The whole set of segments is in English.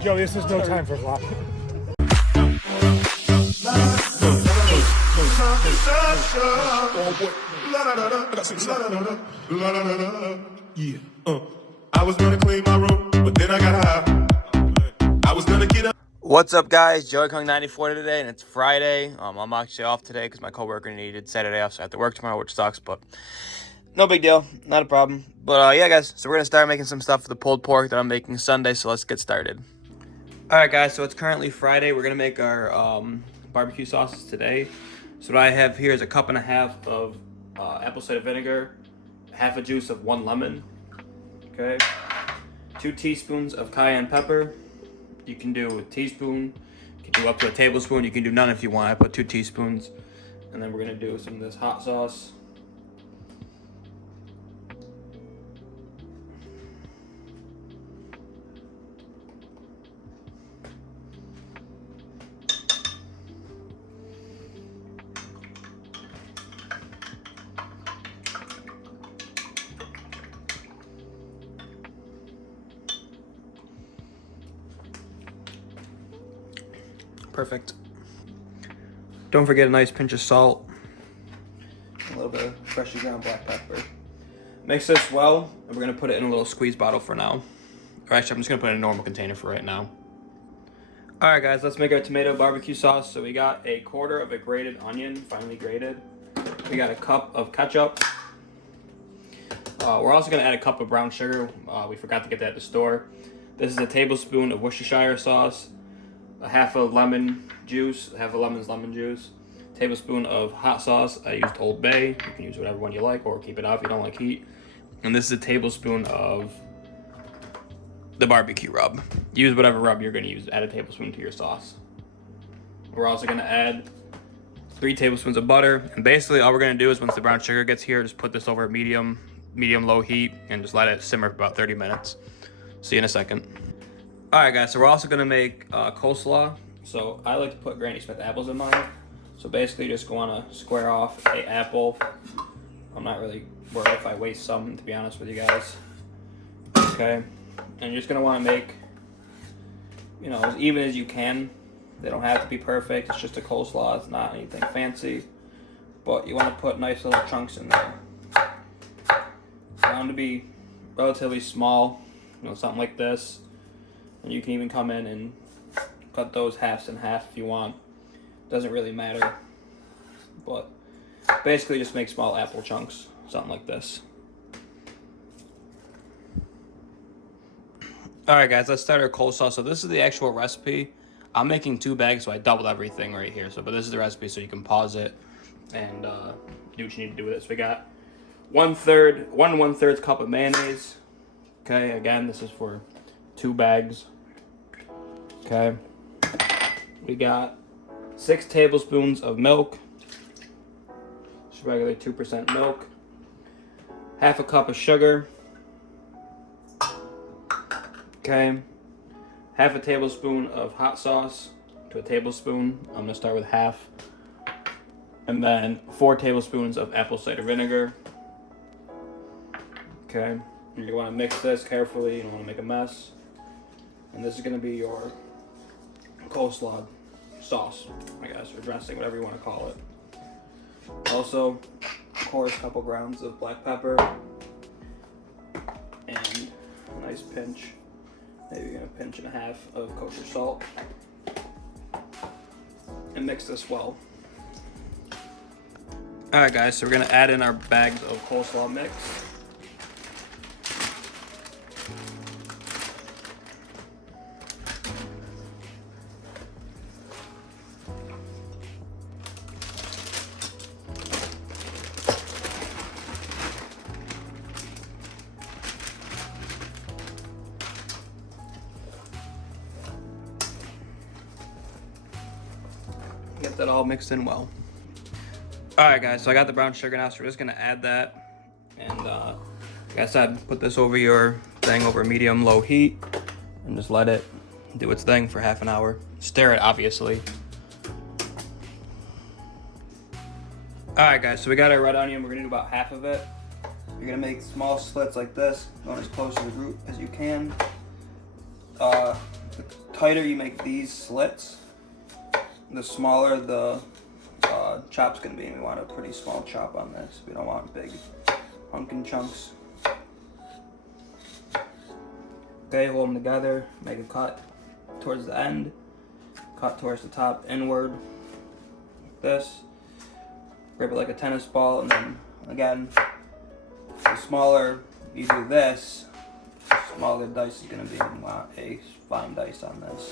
Joe, this is no time for vlog. Yeah. I was gonna clean my room, but then I got high. I was gonna get up. What's up, guys? Joey Kong 94 today, and it's Friday. I'm actually off today because my coworker needed Saturday off, so I have to work tomorrow, which sucks, but no big deal, not a problem. But yeah, guys, so we're gonna start making some stuff for the pulled pork that I'm making Sunday. So let's get started. All right, guys. So it's currently Friday. We're gonna make our barbecue sauces today. So what I have here is a cup and a half of apple cider vinegar, half a juice of 1 lemon. Okay, 2 teaspoons of cayenne pepper. You can do a teaspoon, you can do up to a tablespoon, you can do none if you want. I put 2 teaspoons. And then we're gonna do some of this hot sauce. Perfect. Don't forget a nice pinch of salt. A little bit of freshly ground black pepper. Mix this well, and we're gonna put it in a little squeeze bottle for now. Or actually, I'm just gonna put it in a normal container for right now. All right, guys, let's make our tomato barbecue sauce. So we got 1/4 of a grated onion, finely grated. We got a cup of ketchup. We're also gonna add a cup of brown sugar. We forgot to get that at the store. This is a tablespoon of Worcestershire sauce. A half a lemon juice, half a lemon's lemon juice, tablespoon of hot sauce. I used Old Bay. You can use whatever one you like, or keep it out if you don't like heat. And this is a tablespoon of the barbecue rub. Use whatever rub you're going to use. Add a tablespoon to your sauce. We're also going to add 3 tablespoons of butter. And basically all we're going to do is once the brown sugar gets here, just put this over medium low heat and just let it simmer for about 30 minutes. See you in a second. All right, guys, so we're also gonna make coleslaw. So I like to put Granny Smith apples in mine. So basically, just want to square off a apple. I'm not really worried if I waste some, to be honest with you guys. Okay, and you're just gonna want to make, you know, as even as you can. They don't have to be perfect. It's just a coleslaw. It's not anything fancy, but you want to put nice little chunks in there. I want them to be relatively small, you know, something like this. And you can even come in and cut those halves in half if you want. Doesn't really matter. But basically just make small apple chunks. Something like this. Alright, guys, let's start our coleslaw. So this is the actual recipe. I'm making 2 bags, so I doubled everything right here. But this is the recipe, so you can pause it and do what you need to do with it. So we got 1/3 cup of mayonnaise. Okay, again, this is for 2 bags. Okay, we got 6 tablespoons of milk, just regular 2% milk, half a cup of sugar, okay, half a tablespoon of hot sauce to a tablespoon. I'm gonna start with half, and then 4 tablespoons of apple cider vinegar. Okay, and you want to mix this carefully. You don't want to make a mess. And this is gonna be your coleslaw sauce, I guess, or dressing, whatever you want to call it. Also, of course, a couple grounds of black pepper and a nice pinch, maybe a pinch and a half of kosher salt, and mix this well. All right, guys, so we're gonna add in our bags of coleslaw mix. Get that all mixed in well. All right, guys, so I got the brown sugar now, so we're just gonna add that. And like I said, put this over your thing over medium-low heat and just let it do its thing for half an hour. Stir it, obviously. All right, guys, so we got our red onion. We're gonna do about half of it. You're gonna make small slits like this, going as close to the root as you can. The tighter you make these slits, the smaller the chop's gonna be. And we want a pretty small chop on this. We don't want big hunkin' chunks. Okay, hold them together, make a cut towards the end, cut towards the top inward, like this. Grip it like a tennis ball, and then again, the smaller you do this, the smaller the dice is gonna be. You want a fine dice on this.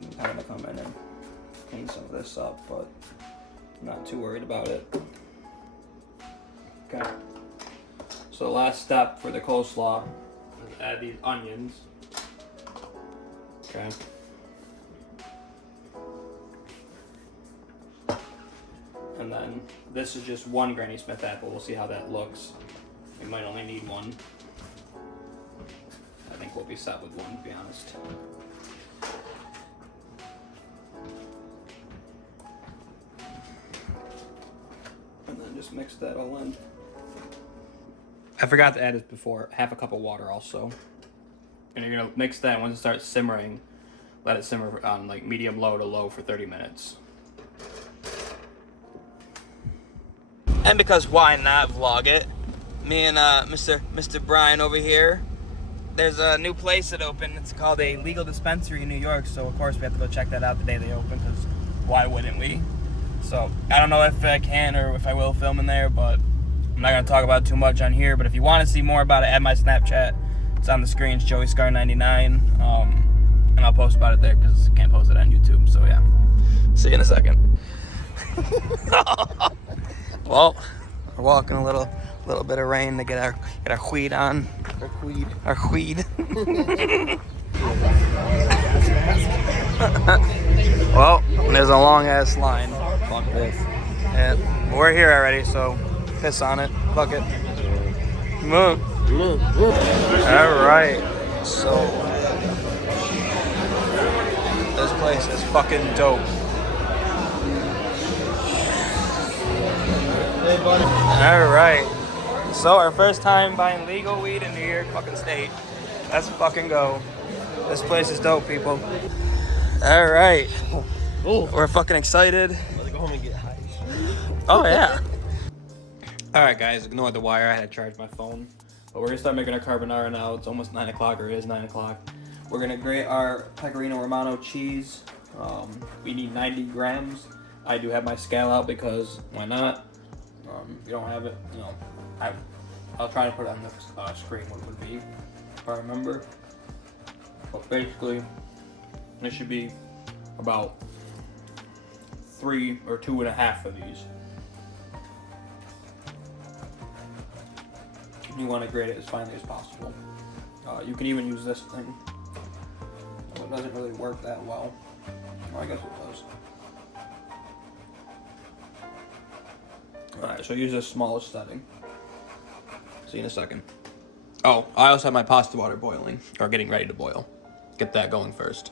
You can kind of come in and clean some of this up, but I'm not too worried about it. Okay. So the last step for the coleslaw is add these onions. Okay. And then this is just one Granny Smith apple. We'll see how that looks. We might only need one. I think we'll be set with one, to be honest. And then just mix that all in. I forgot to add this before. Half a cup of water also. And you're gonna mix that, and once it starts simmering, let it simmer on like medium low to low for 30 minutes. And because why not vlog it? Me and Mr. Brian over here, there's a new place that opened. It's called a legal dispensary in New York, so of course we have to go check that out the day they open, because why wouldn't we? So I don't know if I can or if I will film in there, but I'm not going to talk about it too much on here. But if you want to see more about it, add my Snapchat. It's on the screen. It's JoeyScar99. And I'll post about it there because I can't post it on YouTube. So yeah, see you in a second. Well, we're walking a little bit of rain to get our weed on. Our weed. Well, there's a long ass line. Fuck this. And we're here already, so piss on it. Fuck it. Move. Alright. So this place is fucking dope. Hey, buddy. Alright. So our first time buying legal weed in New York fucking state. Let's fucking go. This place is dope, people. Alright. We're fucking excited. Let's go home and get high. Oh yeah. Alright guys, ignore the wire. I had to charge my phone. But we're gonna start making our carbonara now. It's almost 9 o'clock, or it is 9 o'clock. We're gonna grate our Pecorino Romano cheese. We need 90 grams. I do have my scale out because why not? If you don't have it, you know, I'll try to put it on the screen what it would be, if I remember. But basically, this should be about 3 or 2.5 of these. You want to grate it as finely as possible. You can even use this thing. It doesn't really work that well. Well, I guess it does. Alright, so use the smallest setting. See you in a second. Oh, I also have my pasta water boiling, or getting ready to boil. Get that going first.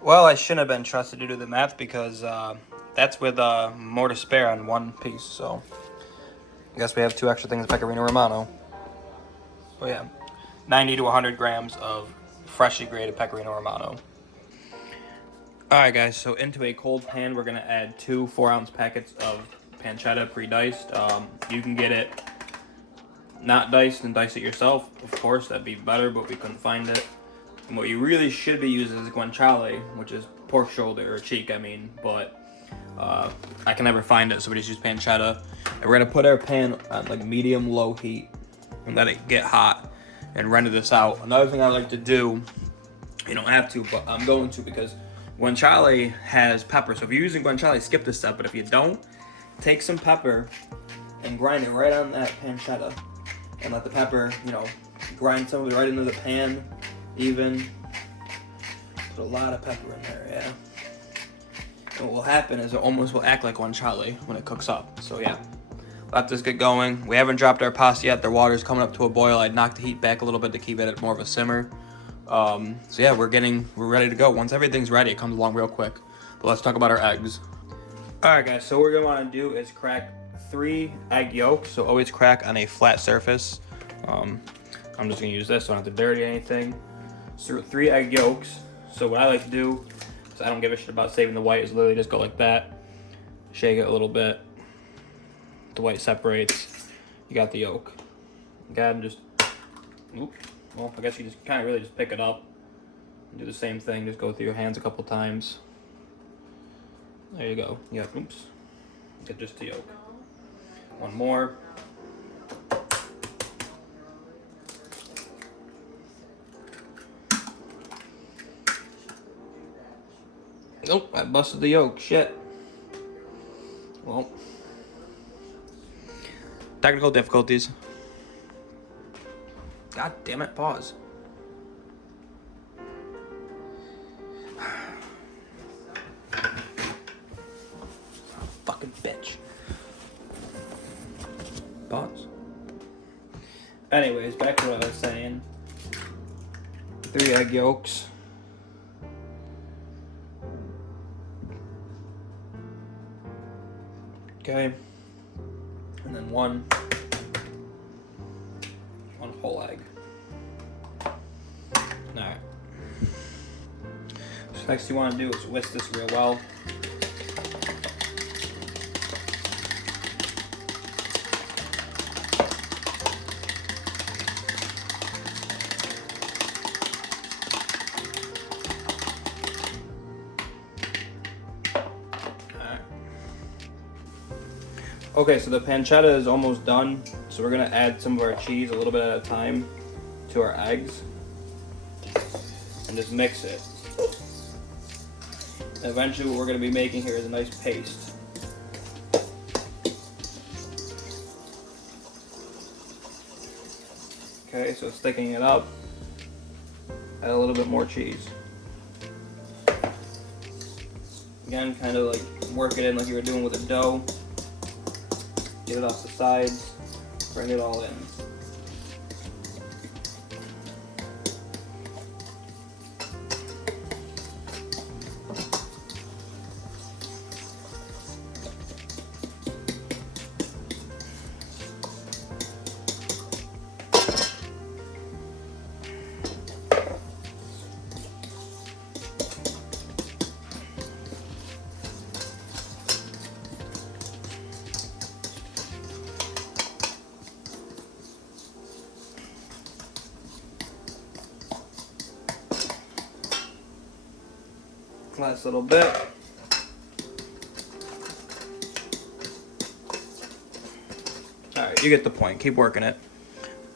Well, I shouldn't have been trusted to do the math because that's with more to spare on one piece, so I guess we have 2 extra things of Pecorino Romano. But yeah, 90 to 100 grams of freshly grated Pecorino Romano. Alright guys, so into a cold pan, we're going to add 2 4-ounce packets of pancetta pre-diced. You can get it not diced and dice it yourself. Of course, that'd be better, but we couldn't find it. And what you really should be using is guanciale, which is pork shoulder, or cheek, I mean. But I can never find it, so we just use pancetta. And we're going to put our pan on like medium-low heat and let it get hot and render this out. Another thing I like to do, you don't have to, but I'm going to because guanciale has pepper. So if you're using guanciale, skip this step. But if you don't, take some pepper and grind it right on that pancetta. And let the pepper, you know, grind some of it right into the pan, even. Put a lot of pepper in there, yeah. And what will happen is it almost will act like guanciale when it cooks up. So yeah, let this get going. We haven't dropped our pasta yet. The water's coming up to a boil. I'd knock the heat back a little bit to keep it at more of a simmer. So yeah, we're ready to go. Once everything's ready, it comes along real quick. But let's talk about our eggs. Alright guys, so what we're gonna wanna do is crack 3 egg yolks. So always crack on a flat surface. I'm just gonna use this so I don't have to dirty anything. So 3 egg yolks. So what I like to do, because I don't give a shit about saving the white, is literally just go like that. Shake it a little bit. The white separates. You got the yolk. Okay, and just, oop. Well, I guess you just kind of really just pick it up. And do the same thing, just go through your hands a couple times. There you go. Yeah, oops. Get just the yolk. One more. Oh, I busted the yolk. Shit. Well. Technical difficulties. God damn it, pause. Fucking bitch. Pause. Anyways, back to what I was saying. 3 egg yolks. Okay. And then one whole egg. Alright. So next you want to do is whisk this real well. Okay, so the pancetta is almost done, so we're gonna add some of our cheese a little bit at a time to our eggs and just mix it. And eventually what we're gonna be making here is a nice paste. Okay, so sticking it up, add a little bit more cheese. Again, kind of like work it in like you were doing with the dough. Get it off the sides, bring it all in. Last little bit. Alright, you get the point. Keep working it.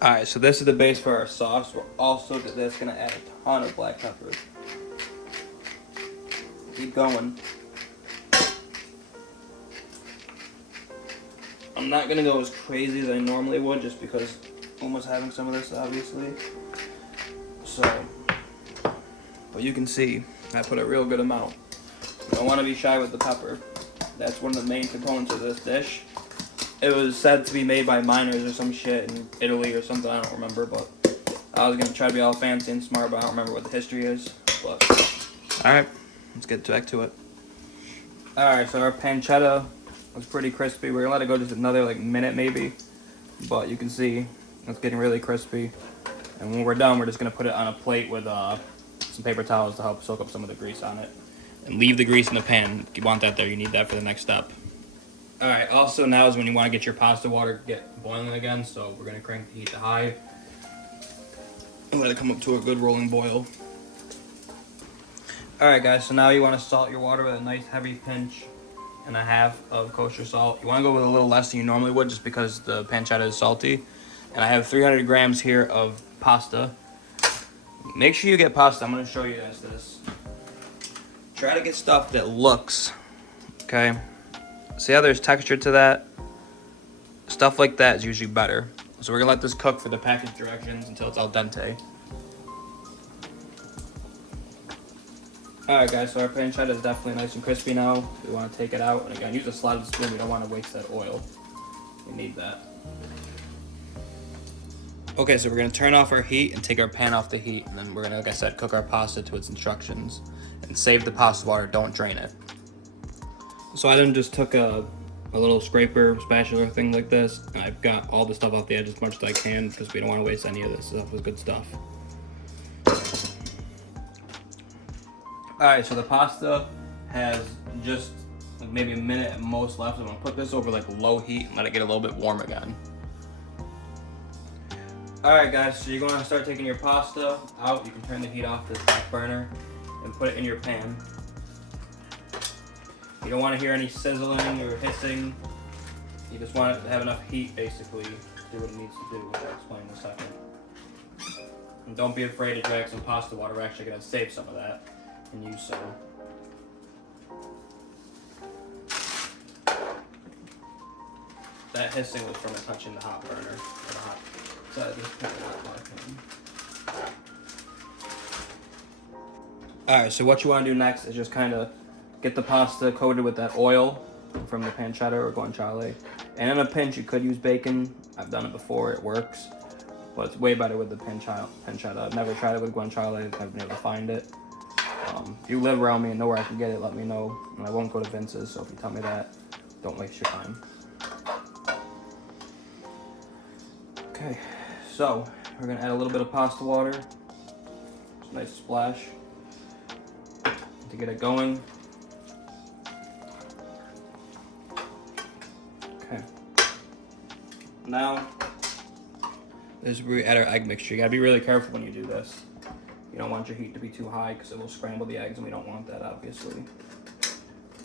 Alright, so this is the base for our sauce. We're also just gonna add a ton of black pepper. Keep going. I'm not gonna go as crazy as I normally would just because Uma's having some of this, obviously. So, but you can see I put a real good amount. You don't want to be shy with the pepper. That's one of the main components of this dish. It was said to be made by miners or some shit in Italy or something, I don't remember, but I was going to try to be all fancy and smart, but I don't remember what the history is. But alright, let's get back to it. Alright, so our pancetta was pretty crispy. We're going to let it go just another minute maybe, but you can see it's getting really crispy. And when we're done, we're just going to put it on a plate with some paper towels to help soak up some of the grease on it. And leave the grease in the pan. If you want that there, you need that for the next step. Alright, also now is when you want to get your pasta water get boiling again, so we're going to crank the heat to high. And let it come up to a good rolling boil. Alright guys, so now you want to salt your water with a nice heavy pinch and a half of kosher salt. You want to go with a little less than you normally would just because the pancetta is salty. And I have 300 grams here of pasta. Make sure you get pasta. I'm going to show you guys this. Try to get stuff that looks, okay? See how there's texture to that? Stuff like that is usually better. So we're going to let this cook for the package directions until it's al dente. Alright guys, so our pancetta is definitely nice and crispy now. We want to take it out. And again, use a slotted spoon. We don't want to waste that oil. We need that. Okay, so we're going to turn off our heat and take our pan off the heat. And then we're going to, like I said, cook our pasta to its instructions. And save the pasta water, don't drain it. So I then just took a little scraper spatula thing like this, and I've got all the stuff off the edge as much as I can because we don't want to waste any of this stuff with good stuff. Alright, so the pasta has just like maybe a minute at most left. I'm gonna put this over like low heat and let it get a little bit warm again. Alright guys, so you're gonna start taking your pasta out. You can turn the heat off this back burner and put it in your pan. You don't want to hear any sizzling or hissing. You just want it to have enough heat basically to do what it needs to do, which I'll explain in a second. And don't be afraid to drag some pasta water. We're actually gonna save some of that and use some. That hissing was from it touching the hot burner, or the hot side of this pan. Alright, so what you want to do next is just kind of get the pasta coated with that oil from the pancetta or guanciale. And in a pinch, you could use bacon. I've done it before, it works. But it's way better with the pancetta. I've never tried it with guanciale, I've been able to find it. If you live around me and know where I can get it, let me know. And I won't go to Vince's, so if you tell me that, don't waste your time. Okay, so we're gonna add a little bit of pasta water. It's a nice splash to get it going. Okay. Now, this is where we add our egg mixture. You gotta be really careful when you do this. You don't want your heat to be too high because it will scramble the eggs, and we don't want that, obviously.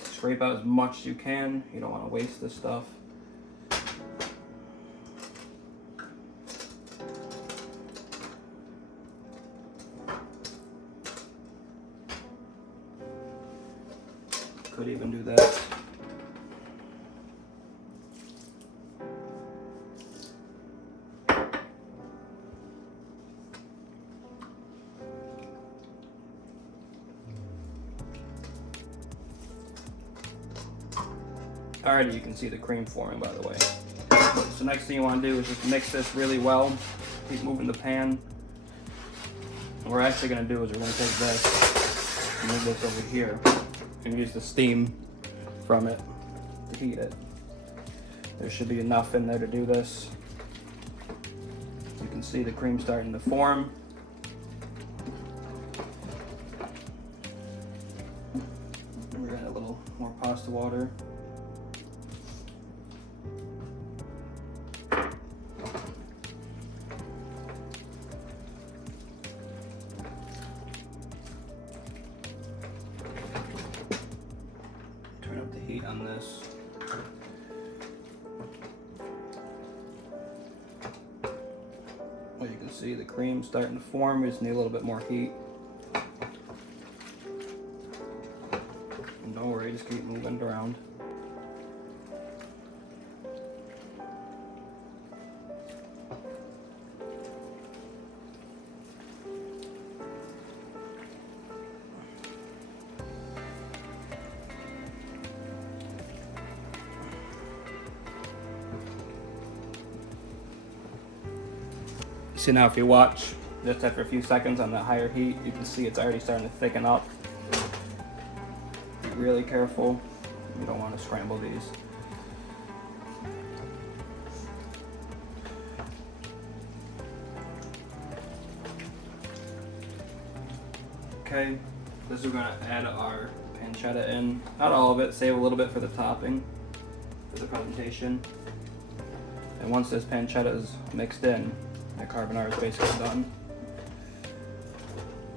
Scrape out as much as you can. You don't want to waste this stuff. Could even do that. Alrighty, you can see the cream forming, by the way. So next thing you want to do is just mix this really well. Keep moving the pan. What we're actually going to do is we're going to take this and move this over here and use the steam from it to heat it. There should be enough in there to do this. You can see the cream starting to form. We're going to add a little more pasta water. Turn up the heat on this. Well, you can see the cream starting to form. We just need a little bit more heat. And don't worry, just keep moving it around. See, now if you watch just after a few seconds on that higher heat, you can see it's already starting to thicken up. Be really careful. You don't want to scramble these. Okay, this is we're gonna add our pancetta in. Not all of it, save a little bit for the topping, for the presentation. And once this pancetta is mixed in, the carbonara is basically done.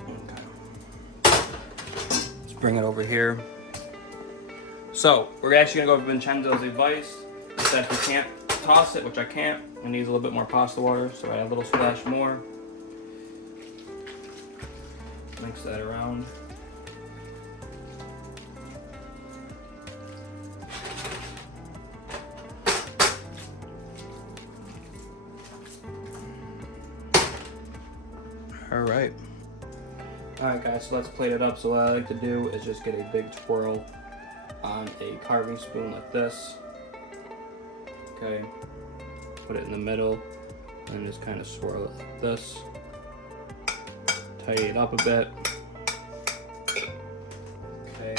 Okay. Let's bring it over here. So, we're actually gonna go with Vincenzo's advice. He said if we can't toss it, which I can't, it needs a little bit more pasta water, so I add a little splash more. Mix that around. Alright. Alright guys, so let's plate it up. So what I like to do is just get a big twirl on a carving spoon like this. Okay. Put it in the middle and just kind of swirl it like this. Tidy it up a bit. Okay.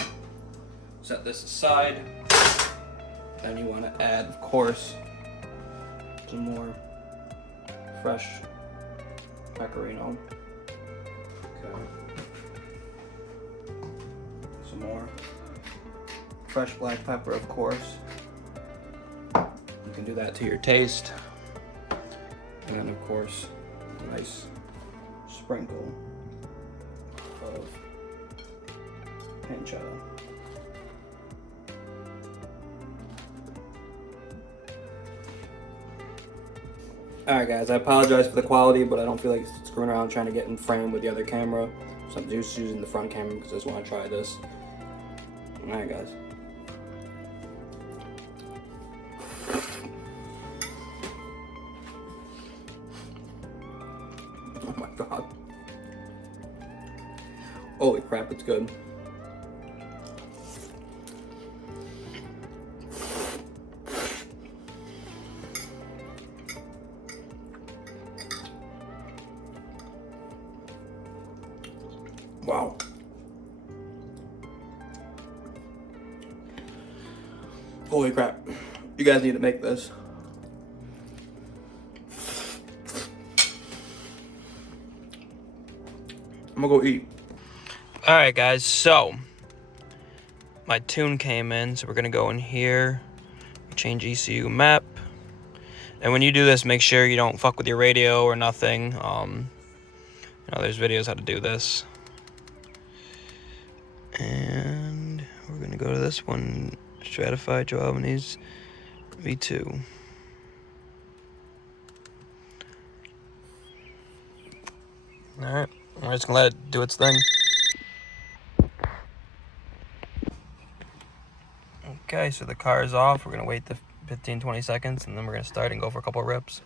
Set this aside. Then you want to add, of course, some more fresh pecorino. Okay. Some more fresh black pepper, of course. You can do that to your taste. And then, of course, a nice sprinkle of pancetta. Alright guys, I apologize for the quality, but I don't feel like screwing around trying to get in frame with the other camera. So I'm just using the front camera because I just want to try this. Alright guys. Oh my god. Holy crap, it's good. Wow. Holy crap. You guys need to make this. I'm gonna go eat. Alright guys, so my tune came in, so we're gonna go in here, change ECU map. And when you do this, make sure you don't fuck with your radio or nothing. You know, there's videos how to do this. And we're gonna go to this one, Stratified Joe Albanese V2. Alright, we're just gonna let it do its thing. Okay, so the car is off. We're gonna wait the 15-20 seconds and then we're gonna start and go for a couple rips.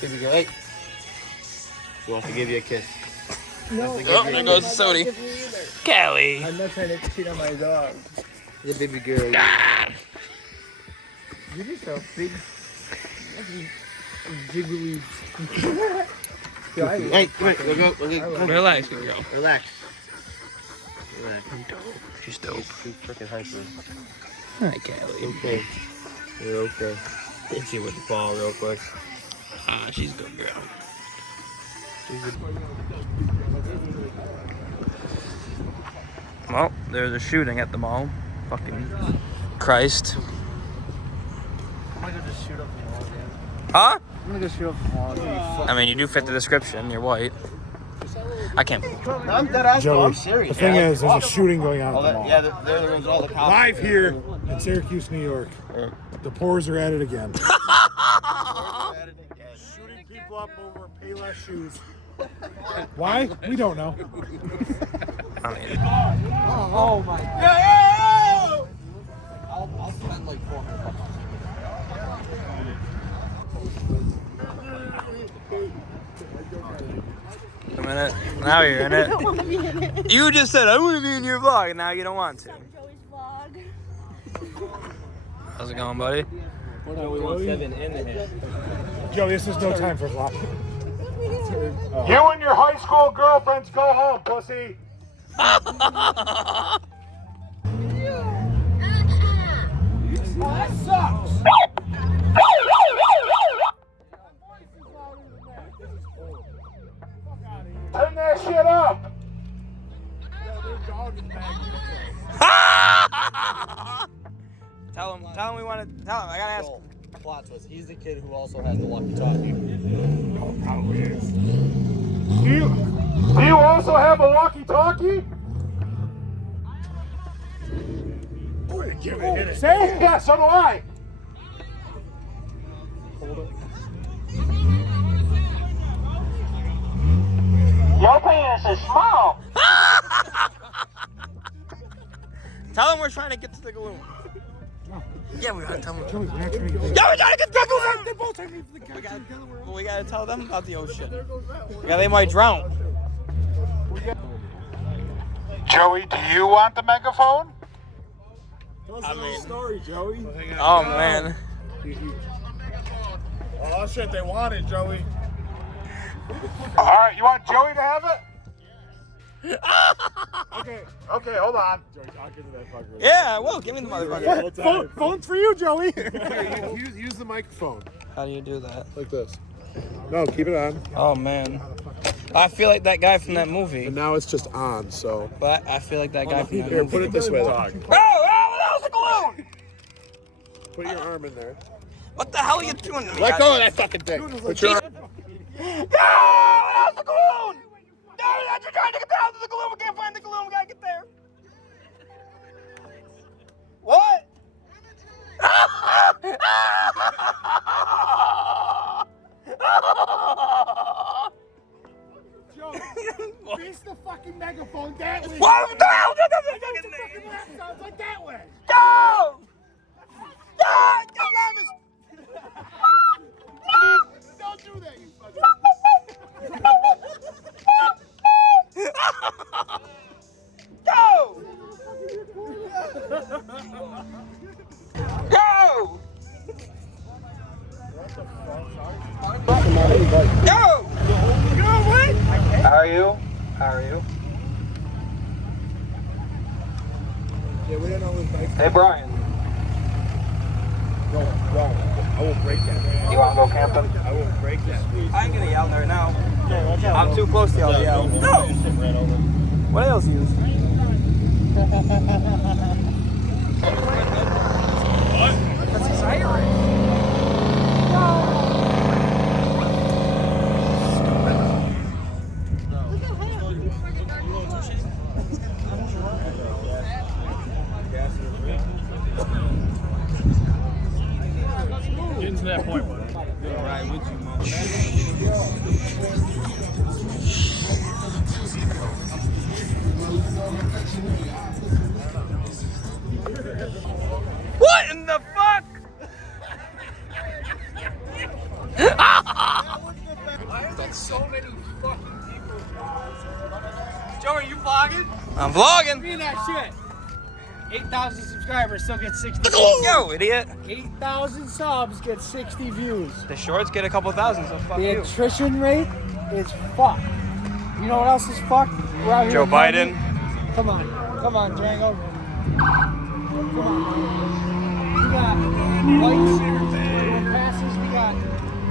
Baby girl, hey. She wants to give you a kiss. No, Oh, there goes Sony. Callie. I'm not trying to cheat on my dog. The baby girl. You're just a big, jiggly. Hey, come here. We'll go. Relax, good girl. Relax. Relax. She's dope. Too freaking hyper. Hi, Callie. Okay. You're okay. Hit you with the ball real quick. Ah, she's a good girl. Well, there's a shooting at the mall. Fucking Christ. I'm gonna go just shoot up the wall again. Huh? I'm gonna go shoot up the wall. I mean, you do fit the description. You're white. I can't. I'm dead ass. Joey, I'm serious. the thing is, there's a shooting going on All at the that, mall. yeah, there was all the cops. Live here in Syracuse, New York. The Poors are at it again. Shooting people up over Payless shoes. Why? We don't know. I mean, Oh my god. I'll spend like $400. a minute. Now you're in it. You just said I want to be in your vlog, and now you don't want to. Joey's vlog. How's it going, buddy? Joey, this is no time for vlog. You and your high school girlfriends go home, pussy. That sucks. Turn that shit up. Tell him we want to. Tell him. I gotta ask. Plot twist. He's the kid who also has the walkie-talkie. Probably is. Do you also have a walkie-talkie? Say yeah, so do I. Your penis is small. Tell him we're trying to get to the gloom. Yeah, we gotta tell them. Joey, we're not trying to get Yeah, we gotta get them. They're both taking me for the goddamn Delaware. Well, we gotta tell them about the ocean. Yeah, they might drown. Joey, do you want the megaphone? I mean, Story, Joey. Oh man. Oh shit, they want it, Joey. All right, you want Joey to have it? Okay, hold on. Joey, I'll give you that fucker. Yeah, well, give me the motherfucker. Phone's for you, Joey. use the microphone How do you do that? like this. No, keep it on. Oh man. I feel like that guy from that movie. And now it's just on, so. But I feel like that guy from that Here, movie. put it this way. Oh, that was a balloon! Put your arm in there. What the hell are you doing to me? Let go of that fucking thing. Put your arm. No, that was the balloon! No, you're trying to get down to the balloon. We can't find the balloon. We gotta get there. What? Joey, face the fucking megaphone that way. What the hell? Sounds like that way. Go! Don't Don't do that, you fucking. Go! Go! Go! How are you? How are you? Yeah, we don't know his bike. Hey, Brian. Go. I will break that. You want to go camping? I will break that. I ain't gonna yell there now. I'm too close to y'all to yell. No! What else use? That's his siren. getting to that point, buddy. Right with you, mama. What in the fuck? That's so many fucking people. Joe, are you vlogging? I'm vlogging. Read that shit. 8,000 subscribers still get 60 Yo, idiot. 8,000 subs get 60 views. The shorts get a couple thousand, so fuck The you. attrition rate is fucked. You know what else is fucked? We're out here Joe in Biden. London. Come on, Django. Come on. We got lights doing passes. We got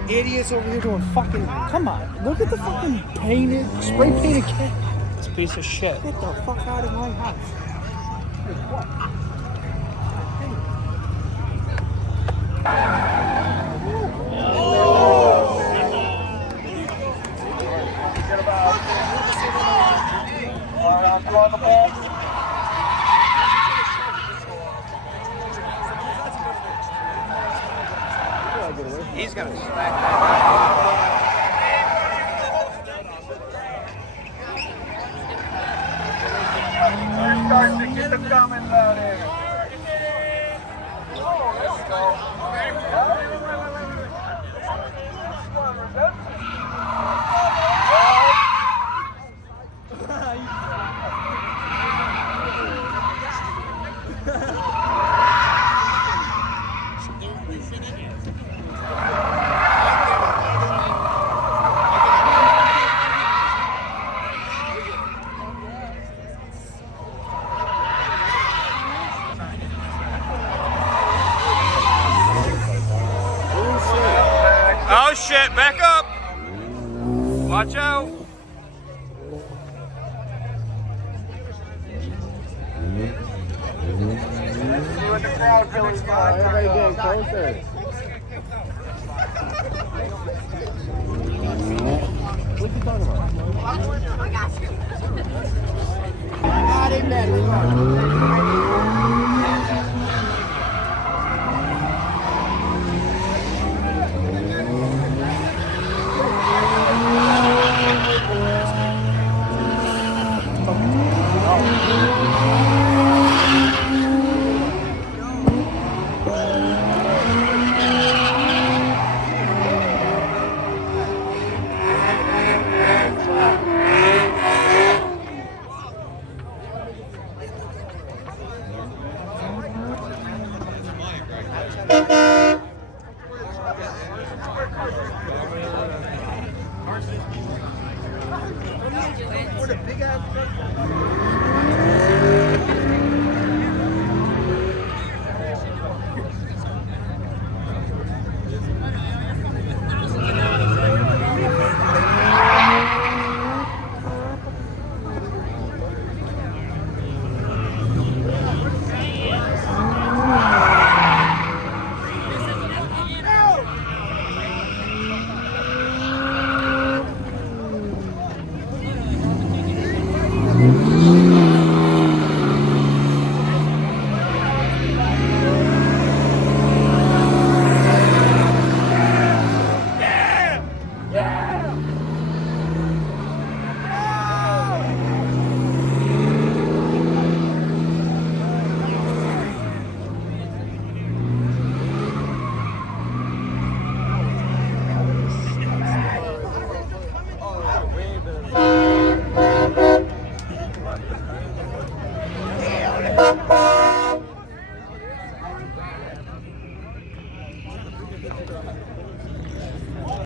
idiots over here doing fucking. Come on, look at the fucking spray painted kid. This piece of shit. Get the fuck out of my house. He's gonna smack that. Starting to get the comments out here. Oh shit, back up. Watch out. See what the crowd really wants. Everybody getting closer. What's he talking about? They met.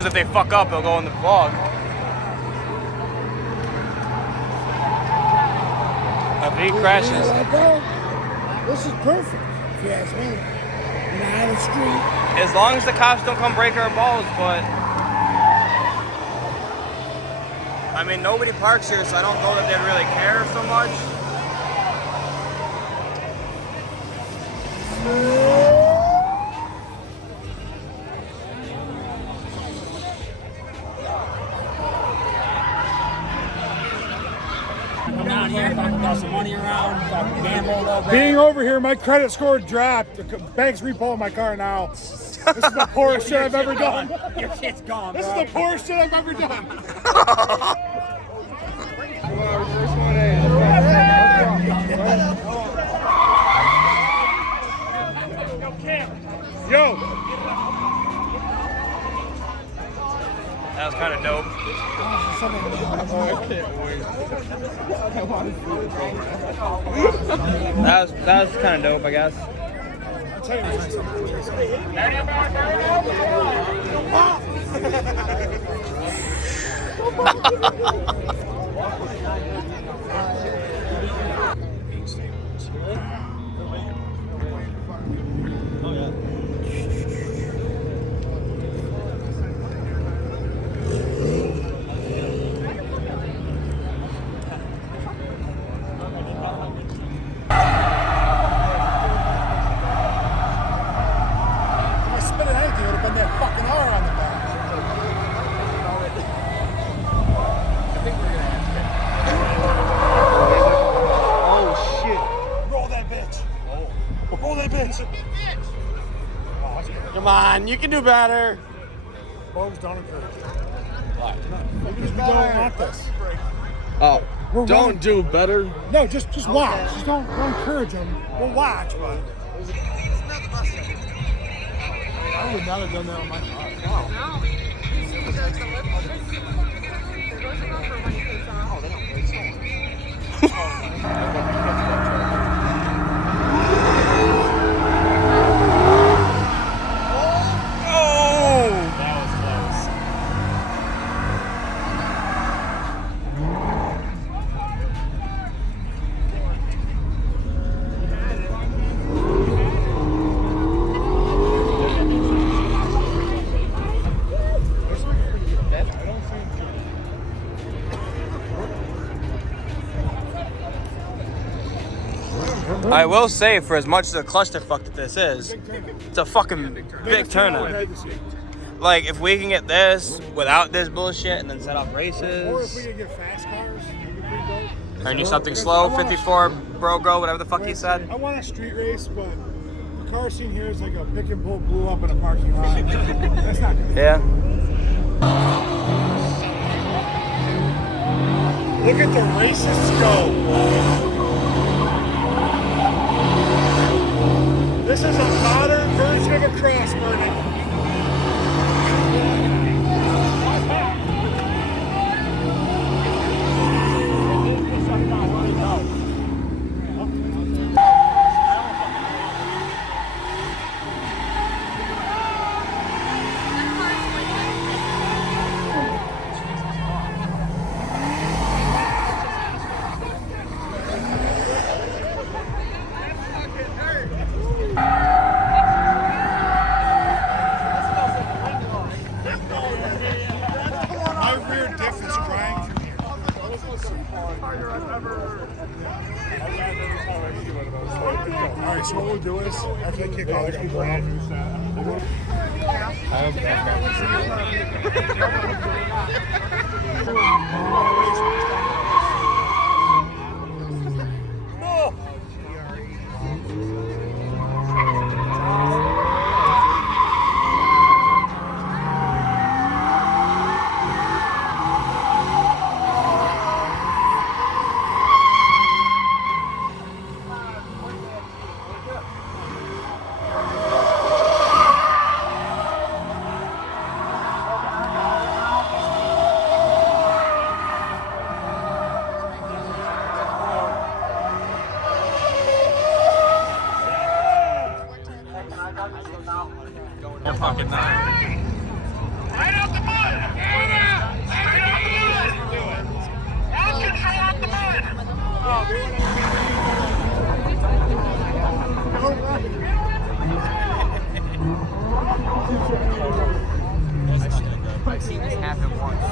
If they fuck up, they'll go in the vlog. If he crashes. This is perfect, if you ask me. You're not on the street. As long as the cops don't come break our balls, but I mean, nobody parks here, so I don't know that they'd really care so much. Down here, fucking throw some money around, fucking gamble a little bit. Being over here, my credit score dropped. The bank's repoing my car now. This is the poorest shit I've ever done. Your shit's gone, This is bro. the poorest shit I've ever done. Yo, That was kind of dope. That was kind of dope, I guess. if I spit at anything, it would have been that fucking R on the back. Oh, shit. Roll that bitch. Roll that bitch. Come on, you can do better. Bones don't encourage. Because we don't want this. Oh, We're don't wrong. do better. No, just watch. Just don't encourage them. We'll watch, but. I would not have done that on my car. I will say, for as much as a clusterfuck that this is, it's a fucking big turnout. Like, if we can get this without this bullshit and then set up Or if we races, could get fast cars, it would be dope. or do something slow, 54 Brogo, whatever the fuck he said. I want a street race, but the car scene here is like a pick and pull blew up in a parking lot. That's not good. Yeah. Look at the racists go. This is a modern version of a cross burning. That's what kick all these people out. You're fucking not. Right out the mud! Right out! Right out the mud! Out control out the mud! I've seen this happen once. I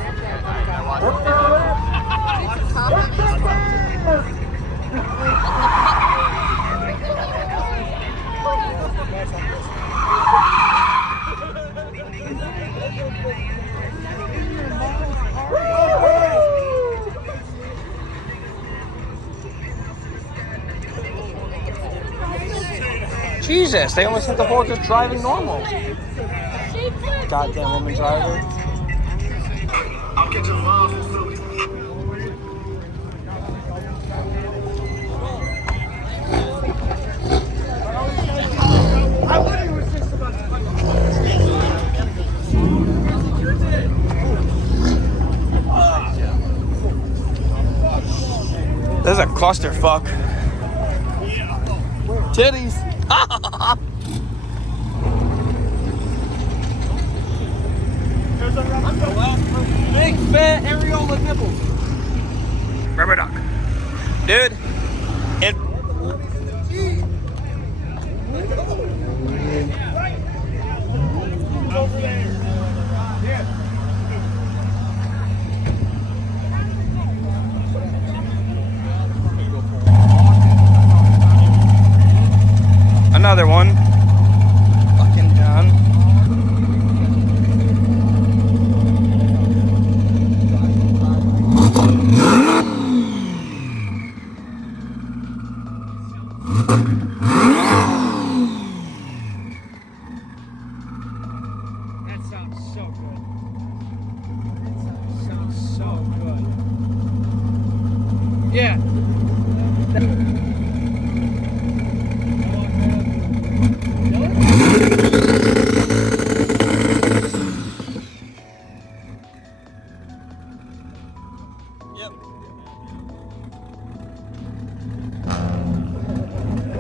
Jesus, they almost hit the hole just driving normal. Goddamn woman driver. I'll get your mom. This is a clusterfuck. Titties. Big fat areola nipples. Rubber duck. Dude, it. Over there. Another one. Fucking John. That sounds so good. That sounds so good. Yeah.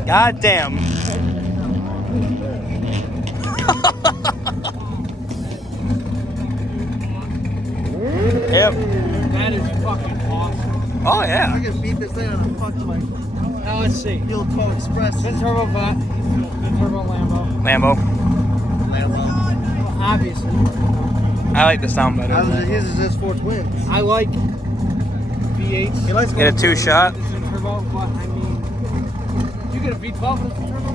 God damn. Yep. That is fucking awesome. Oh yeah. I can beat this thing on a fucking like Now let's see. Philco Express. Twin turbo vat, twin turbo Lambo. Lambo. Lambo. Well, obviously. I like the sound better. His is his four twins. I like V8s. He likes Get a two-shot. It's a turbo, but I mean, you get a V12 with a turbo?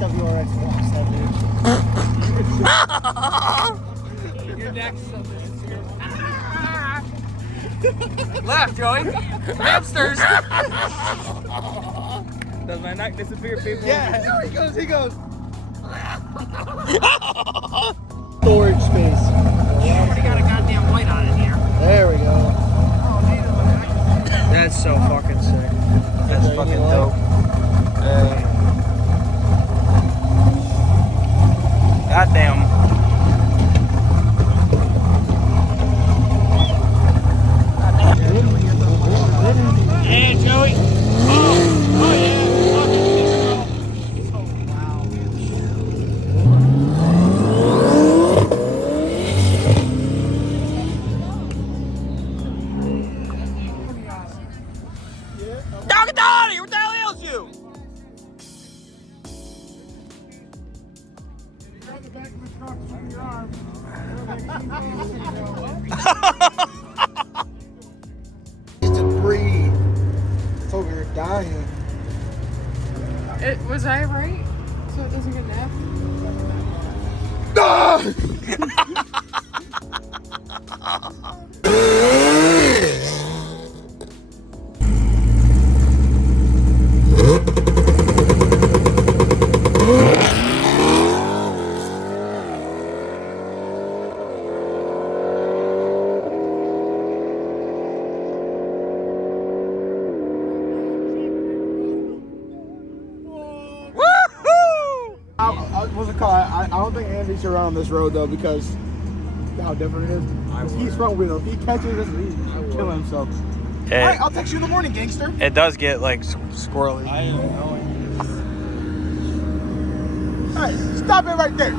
WRX 170. Your next Left, Joey. Hamsters. Does my neck disappear, people? Yeah, there he goes. He goes. Storage space. already got a goddamn light on in here. There we go. That's so fucking sick. That's fucking dope. Goddamn. Hey, Joey. Oh yeah. Dog Daddy, what the hell ails you? Grab the back of the truck, swing your arm. To breathe. It's over here dying. Was I right? so it doesn't get napped? What's it called? I don't think Andy should run on this road though because how different it is. He's front wheel. If he catches us, he's killing himself. All right, I'll text you in the morning, gangster. It does get like squirrely. I am knowing. All right, stop it right there.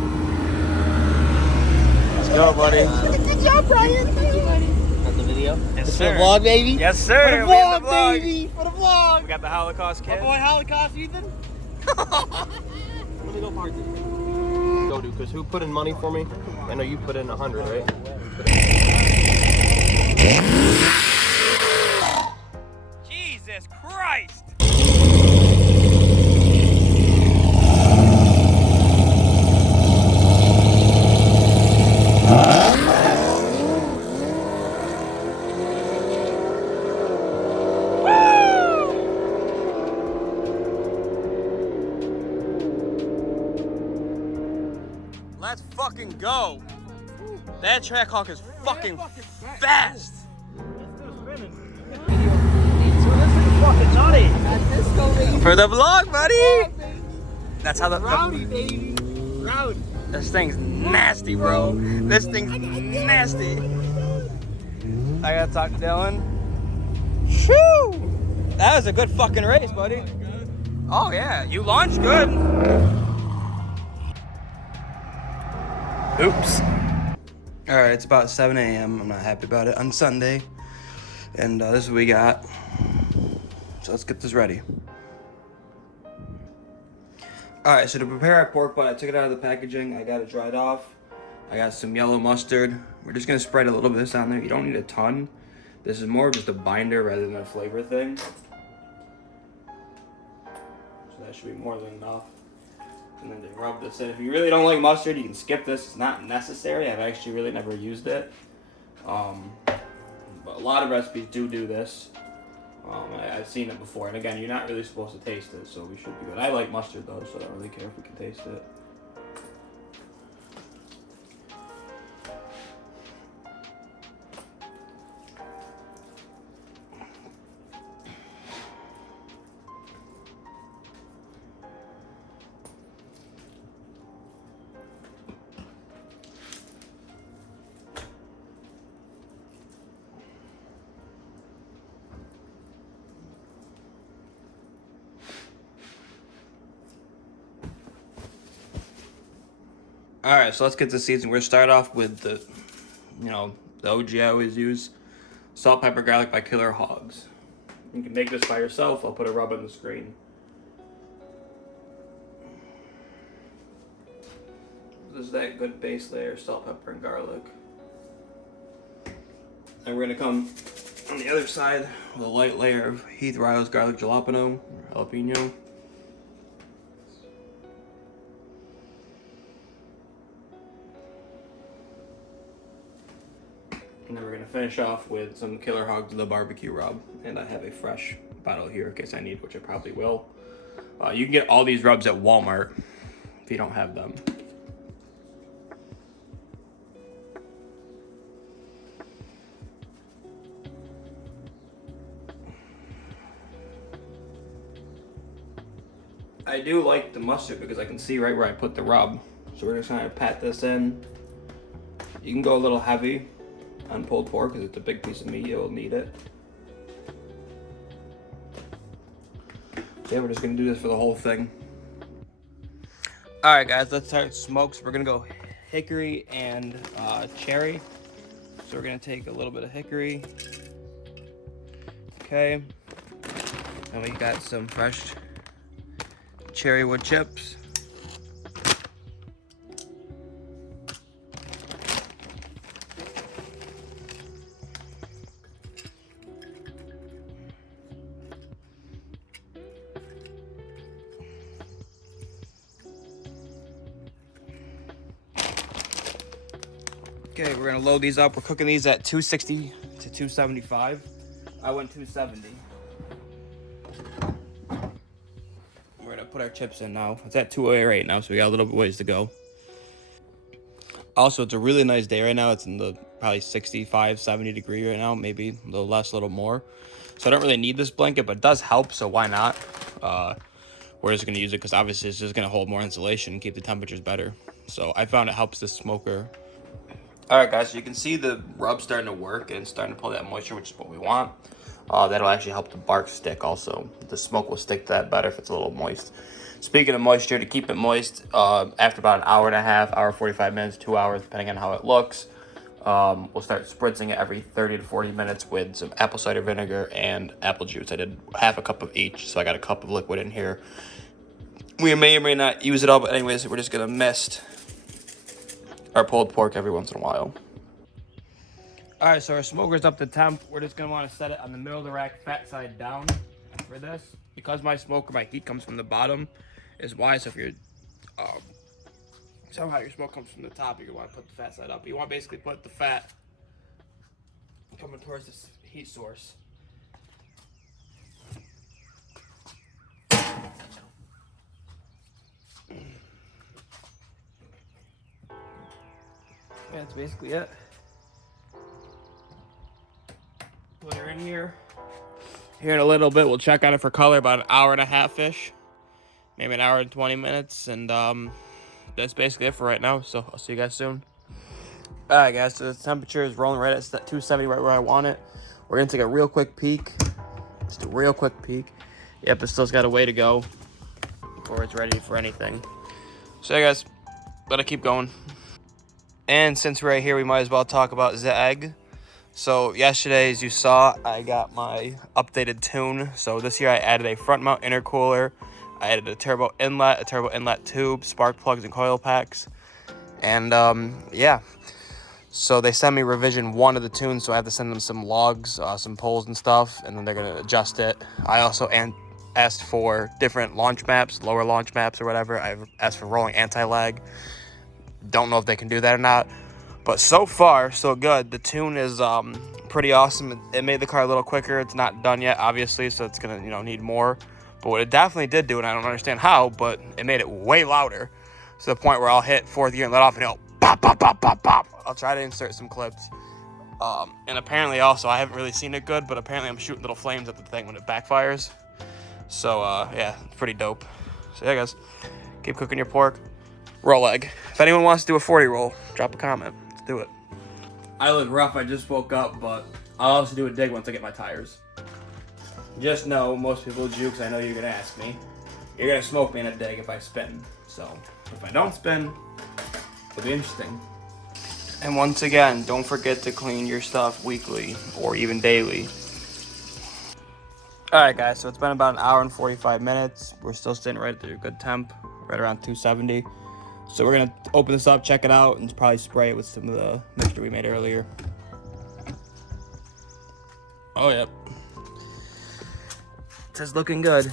Let's go, buddy. Good job, Brian. Thank you, buddy. Got the video. Yes, For sir. the vlog, baby. Yes, sir. For the We in vlog, the vlog. baby. For the vlog. We got the Holocaust kid. Boy, Holocaust, Ethan. Let me go park this. Go, dude, because who put in money for me? I know you put in 100, right? Jesus Christ! Let's fucking go! That Trackhawk is fucking fast! For the vlog, buddy! That's how the Rowdy, baby. Rowdy. this thing's nasty, bro. This thing's nasty. I gotta talk to Dylan. Shoo! That was a good fucking race, buddy. Oh yeah, you launched good. Oops. All right, it's about 7 a.m. I'm not happy about it on Sunday, and this is what we got. So let's get this ready. All right, so to prepare our pork butt, I took it out of the packaging. I got it dried off. I got some yellow mustard. We're just gonna spread a little bit of this on there. You don't need a ton. This is more just a binder rather than a flavor thing. So that should be more than enough. And then they rub this in. If you really don't like mustard, you can skip this. It's not necessary. I've actually really never used it. But a lot of recipes do this. I've seen it before, and again, you're not really supposed to taste it, so we should be good. I like mustard though, so I don't really care if we can taste it. All right, so let's get to season. We're gonna start off with the OG I always use, salt, pepper, garlic by Killer Hogs. You can make this by yourself. I'll put a rub on the screen. This is that good base layer, salt, pepper, and garlic. And we're gonna come on the other side with a light layer of Heath Riles garlic jalapeno, or jalapeno. And then we're going to finish off with some Killer Hogs the barbecue rub. And I have a fresh bottle here in case I need, which I probably will. You can get all these rubs at Walmart if you don't have them. I do like the mustard because I can see right where I put the rub. So we're just going to pat this in. You can go a little heavy on pulled pork because it's a big piece of meat. You'll need it. So yeah, we're just gonna do this for the whole thing. All right, guys, let's start smokes. We're gonna go hickory and cherry. So we're gonna take a little bit of hickory. Okay, and we got some fresh cherry wood chips. Okay, we're gonna load these up. We're cooking these at 260 to 275. I went 270. We're gonna put our chips in now. It's at 208 now, so we got a little bit ways to go. Also, it's a really nice day right now. It's in the probably 65, 70 degree right now, maybe a little less, a little more. So I don't really need this blanket, but it does help, so why not? We're just gonna use it because obviously it's just gonna hold more insulation and keep the temperatures better. So I found it helps the smoker. All right, guys, so you can see the rub starting to work and starting to pull that moisture, which is what we want. That'll actually help the bark stick also. The smoke will stick to that better if it's a little moist. Speaking of moisture, to keep it moist, after about an hour and a half, hour 45 minutes, 2 hours, depending on how it looks, we'll start spritzing it every 30 to 40 minutes with some apple cider vinegar and apple juice. I did half a cup of each, so I got a cup of liquid in here. We may or may not use it all, but anyways, we're just gonna mist our pulled pork every once in a while. All right, so our smoker's up to temp. We're just gonna wanna set it on the middle of the rack, fat side down for this. Because my smoker, my heat comes from the bottom, is why. So if you're, somehow your smoke comes from the top, you're gonna wanna put the fat side up. You wanna basically put the fat coming towards this heat source. Yeah, that's basically it. Put her in here. Here in a little bit, we'll check on it for color, about an hour and a half-ish. Maybe an hour and 20 minutes. And that's basically it for right now. So I'll see you guys soon. All right, guys, so the temperature is rolling right at 270, right where I want it. We're going to take a real quick peek. Just a real quick peek. Yep, it still's got a way to go before it's ready for anything. So, yeah, guys, let it keep going. And since we're right here, we might as well talk about the egg. So yesterday, as you saw, I got my updated tune. So this year I added a front mount intercooler. I added a turbo inlet tube, spark plugs, and coil packs. And yeah. So they sent me revision 1 of the tune, so I have to send them some logs, some poles and stuff, and then they're gonna adjust it. I also asked for different launch maps, lower launch maps or whatever. I've asked for rolling anti-lag. Don't know if they can do that or not, but so far so good. The tune is pretty awesome. It made the car a little quicker. It's not done yet, obviously, so it's gonna need more. But what it definitely did do, and I don't understand how, but it made it way louder, to the point where I'll hit 4th gear and let off and it'll pop pop pop pop pop. I'll try to insert some clips. And apparently also, I haven't really seen it good, but apparently I'm shooting little flames at the thing when it backfires. So yeah, it's pretty dope. So yeah, guys, keep cooking your pork. Roll egg. If anyone wants to do a 40 roll, drop a comment. Let's do it. I look rough. I just woke up, but I'll also do a dig once I get my tires. Just know, most people jukes, I know you're going to ask me. You're going to smoke me in a dig if I spin. So, if I don't spin, it'll be interesting. And once again, don't forget to clean your stuff weekly or even daily. Alright guys, so it's been about an hour and 45 minutes. We're still sitting right at a good temp, right around 270. So we're gonna open this up, check it out, and probably spray it with some of the mixture we made earlier. Oh, yep. It's looking good.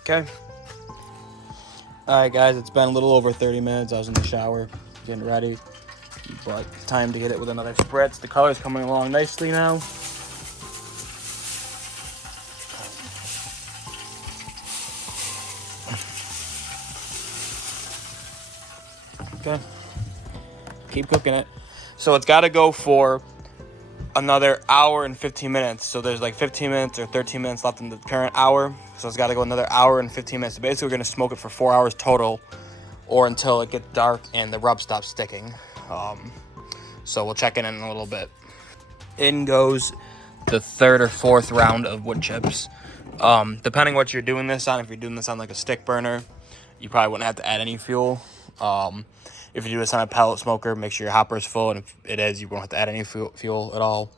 Okay. Alright guys, it's been a little over 30 minutes. I was in the shower, getting ready. But time to get it with another spritz. The color's coming along nicely now. Okay. Keep cooking it. So it's got to go for another hour and 15 minutes. So there's like 15 minutes or 13 minutes left in the current hour. So it's got to go another hour and 15 minutes. So basically we're going to smoke it for 4 hours total, or until it gets dark and the rub stops sticking. So we'll check in a little bit. In goes the 3rd or 4th round of wood chips. Depending what you're doing this on, if you're doing this on like a stick burner, you probably wouldn't have to add any fuel. If you do this on a pellet smoker, make sure your hopper is full, and if it is, you won't have to add any fuel at all.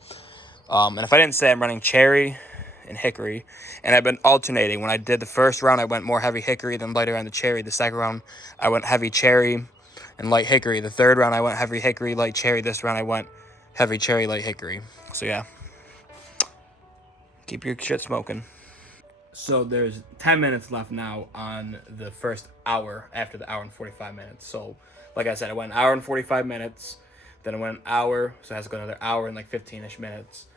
And if I didn't say, I'm running cherry and hickory, and I've been alternating. When I did the first round, I went more heavy hickory, then lighter on the cherry. The second round, I went heavy cherry and light hickory. The third round, I went heavy hickory, light cherry. This round, I went heavy cherry, light hickory. So yeah. Keep your shit smoking. So there's 10 minutes left now on the first hour after the hour and 45 minutes. So like I said, I went an hour and 45 minutes. Then I went an hour, so it has to go another hour and like 15-ish minutes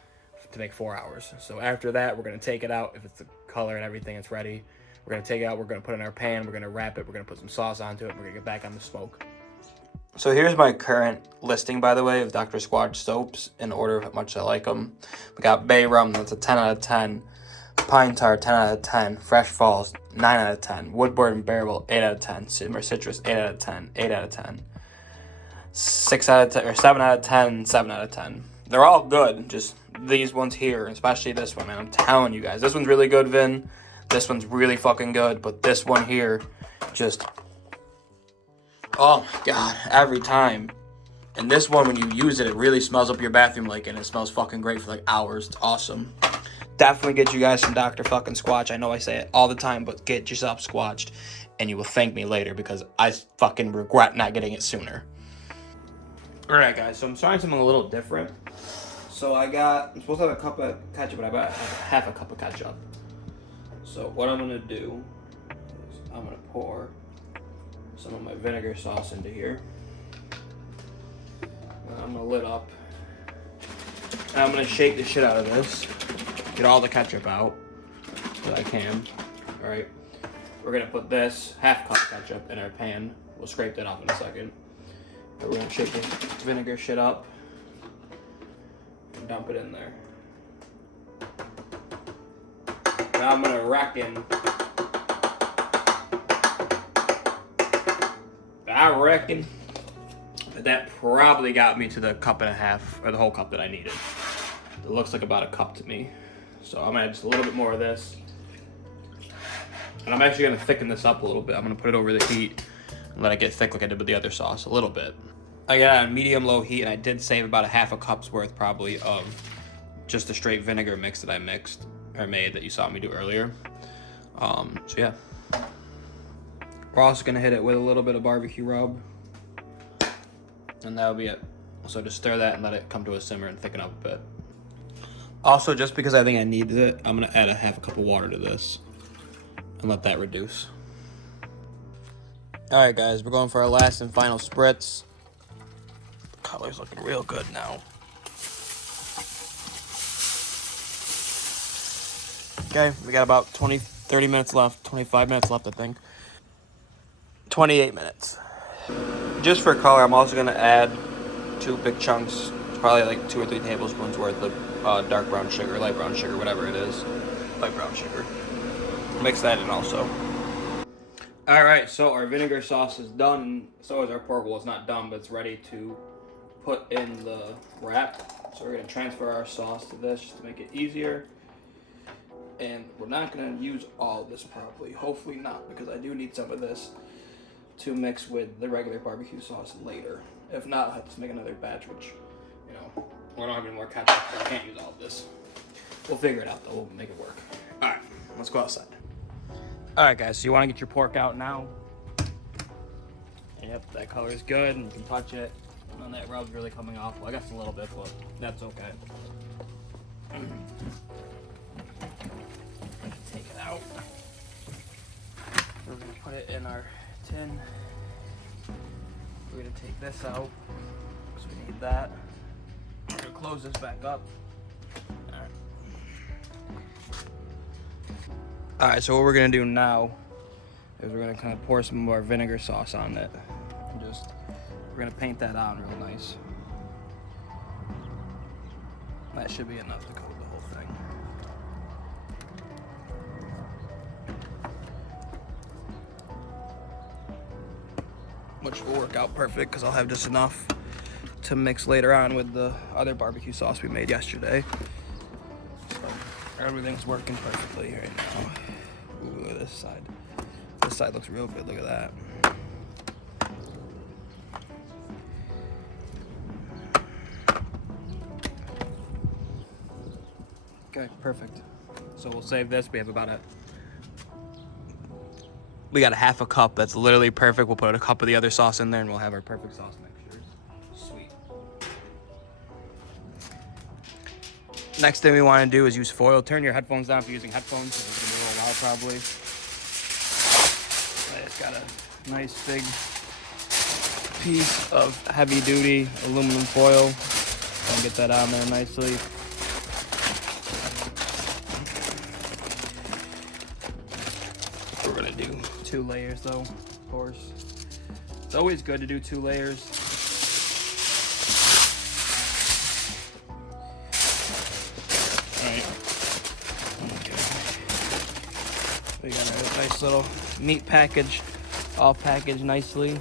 to make 4 hours. So after that, we're going to take it out. If it's the color and everything, it's ready. We're going to take it out. We're going to put it in our pan. We're going to wrap it. We're going to put some sauce onto it. We're going to get back on the smoke. So here's my current listing, by the way, of Dr. Squatch soaps in order of how much I like them. We got Bay Rum, that's a 10 out of 10. Pine Tar, 10 out of 10. Fresh Falls, 9 out of 10. Woodward and Bearable, 8 out of 10. Simmer Citrus, 8 out of 10. 8 out of 10. 6 out of 10, or 7 out of 10, 7 out of 10. They're all good, just these ones here, especially this one, man. I'm telling you guys, this one's really good, Vin. This one's really fucking good, but this one here, just... oh my god, every time. And this one, when you use it, it really smells up your bathroom like, and it smells fucking great for like hours. It's awesome. Definitely get you guys some Dr. fucking Squatch. I know I say it all the time, but get yourself squatched, and you will thank me later because I fucking regret not getting it sooner. Alright guys, so I'm trying something a little different. So I'm supposed to have a cup of ketchup, but I got half a cup of ketchup. So what I'm gonna do is I'm gonna pour some of my vinegar sauce into here. I'm gonna lid up. And I'm gonna shake the shit out of this. Get all the ketchup out that I can. Alright. We're gonna put this half cup ketchup in our pan. We'll scrape that off in a second. But we're gonna shake this vinegar shit up and dump it in there. Now I'm gonna reckon. I reckon that probably got me to the cup and a half, or the whole cup that I needed. It looks like about a cup to me. So I'm gonna add just a little bit more of this. And I'm actually gonna thicken this up a little bit. I'm gonna put it over the heat and let it get thick like I did with the other sauce a little bit. I got it on medium-low heat, and I did save about a half a cup's worth probably of just the straight vinegar mix that I mixed, or made, that you saw me do earlier. So yeah. We're also gonna hit it with a little bit of barbecue rub. And that'll be it. So just stir that and let it come to a simmer and thicken up a bit. Also, just because I think I needed it, I'm gonna add a half a cup of water to this and let that reduce. All right, guys, we're going for our last and final spritz. The color's looking real good now. Okay, we got about 30 minutes left, 25 minutes left, I think. 28 minutes. Just for color, I'm also gonna add 2 big chunks, probably like 2 or 3 tablespoons worth of dark brown sugar, light brown sugar, whatever it is. Light brown sugar. Mix that in also. All right, so our vinegar sauce is done, and so is our pork. Well, it's not done, but it's ready to put in the wrap. So we're gonna transfer our sauce to this just to make it easier. And we're not gonna use all of this probably. Hopefully not, because I do need some of this to mix with the regular barbecue sauce later. If not, I'll have to make another batch, which, you know, we don't have any more ketchup, so I can't use all of this. We'll figure it out though, we'll make it work. All right, let's go outside. All right, guys, so you wanna get your pork out now. Yep, that color is good, and you can touch it. And that rub's really coming off. Well, I guess a little bit, but that's okay. Take it out. We're gonna put it in our tin. We're gonna take this out, so we need that. We're gonna close this back up. Alright, so what we're gonna do now is we're gonna kind of pour some of our vinegar sauce on it. And we're gonna paint that on real nice. That should be enough to cover the whole thing. Which will work out perfect because I'll have just enough to mix later on with the other barbecue sauce we made yesterday. So everything's working perfectly right now. Ooh, look at this side. This side looks real good, look at that. Okay, perfect. So we'll save this. We have we got a half a cup. That's literally perfect. We'll put a cup of the other sauce in there and we'll have our perfect sauce mixture. Sweet. Next thing we want to do is use foil. Turn your headphones down if you're using headphones. It's going to be a little loud probably. It's got a nice big piece of heavy duty aluminum foil. And get that on there nicely. We're going to do 2 layers though, of course. It's always good to do 2 layers. We got a nice little meat package, all packaged nicely.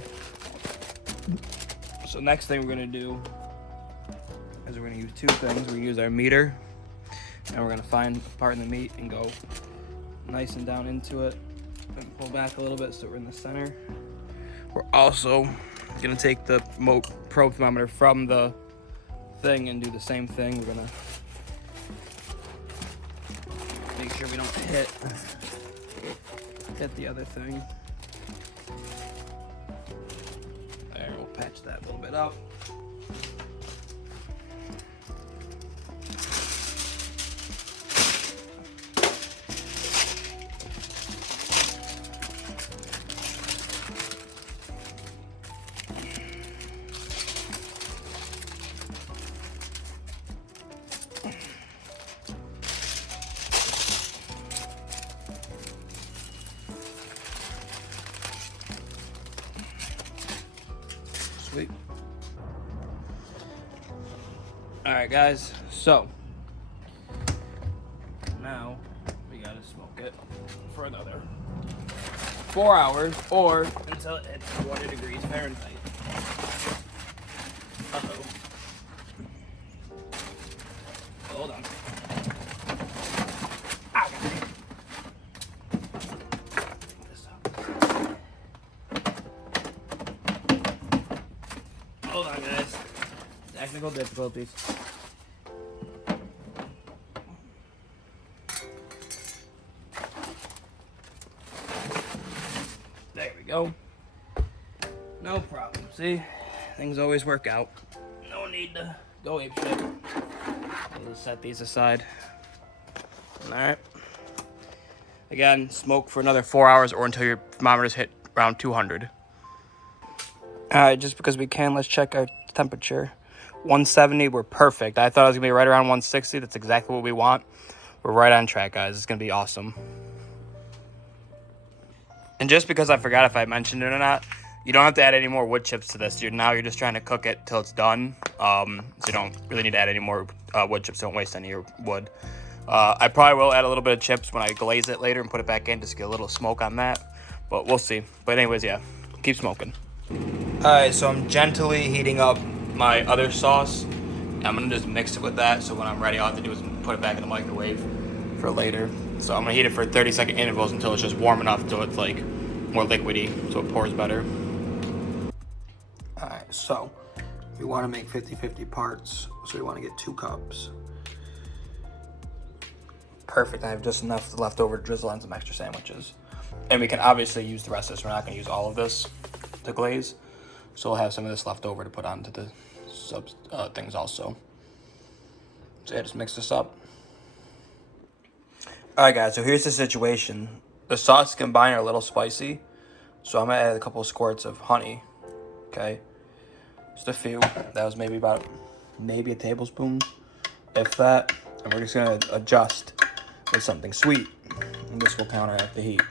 So next thing we're gonna do is we're gonna use 2 things. We're gonna use our meter, and we're gonna find a part in the meat and go nice and down into it, and pull back a little bit so we're in the center. We're also gonna take the probe thermometer from the thing and do the same thing. We're gonna make sure we don't hit the other thing. There, we'll patch that a little bit up. Sweet. All right, guys. So now we gotta smoke it for another 4 hours, or until it hits 200 degrees Fahrenheit. Uh-oh. Hold on. Ow. This up. Hold on, guys. Technical difficulties. There we go. No problem. See? Things always work out. No need to go apeshit. We'll set these aside. Alright. Again, smoke for another 4 hours or until your thermometers hit around 200. Alright, just because we can, let's check our temperature. 170, we're perfect. I thought it was going to be right around 160. That's exactly what we want. We're right on track, guys. It's going to be awesome. And just because I forgot if I mentioned it or not, you don't have to add any more wood chips to this. You're just trying to cook it till it's done. So you don't really need to add any more wood chips. Don't waste any of your wood. I probably will add a little bit of chips when I glaze it later and put it back in just to get a little smoke on that. But we'll see. But anyways, yeah, keep smoking. Alright, so I'm gently heating up my other sauce. I'm going to just mix it with that. So when I'm ready, all I have to do is put it back in the microwave for later. So I'm going to heat it for 30-second intervals until it's just warm enough so it's like more liquidy, so it pours better. Alright, so we want to make 50-50 parts, so we want to get 2 cups. Perfect, I have just enough left over to drizzle on some extra sandwiches. And we can obviously use the rest of this. We're not going to use all of this to glaze, so we'll have some of this left over to put onto the things also. So yeah, just mix this up. Alright guys, so here's the situation. The sauce combined are a little spicy, so I'm going to add a couple of squirts of honey, okay? Just a few. That was maybe a tablespoon, if that. And we're just going to adjust with something sweet, and this will counteract the heat.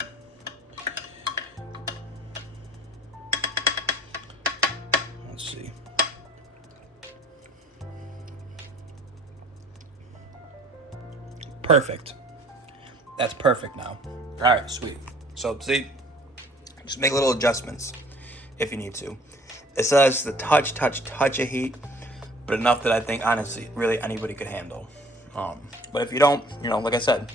Let's see. Perfect. That's perfect now. All right, sweet. So see, just make little adjustments if you need to. It says the touch of heat, but enough that I think honestly, really anybody could handle. But if you don't, you know, like I said